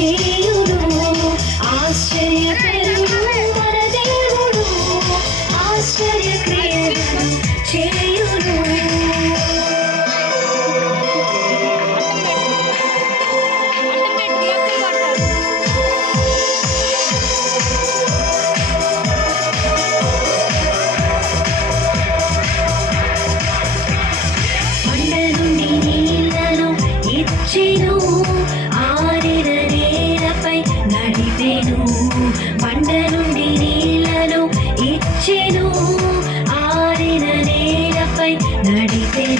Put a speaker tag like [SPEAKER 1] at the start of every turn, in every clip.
[SPEAKER 1] You.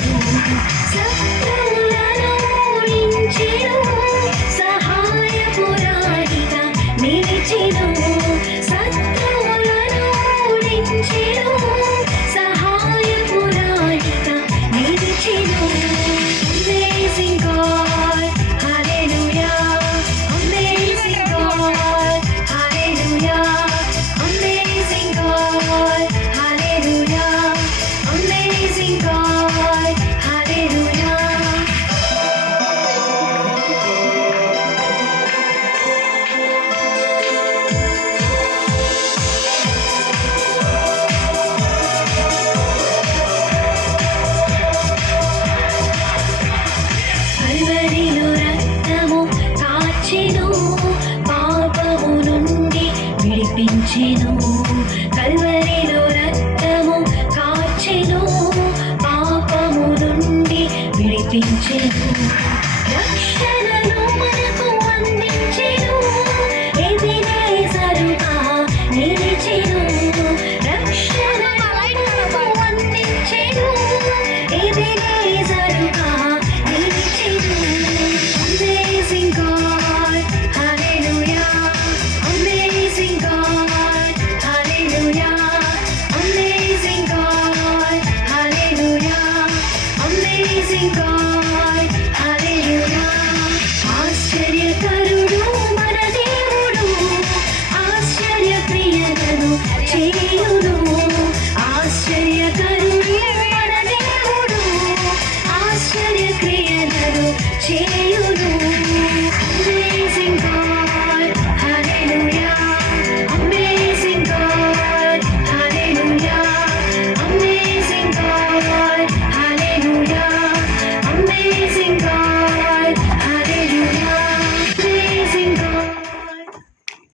[SPEAKER 1] you. విడిపించెను కల్వరిలో రక్తము కాచెను పాపము నుండి విడిపించెను. cheese.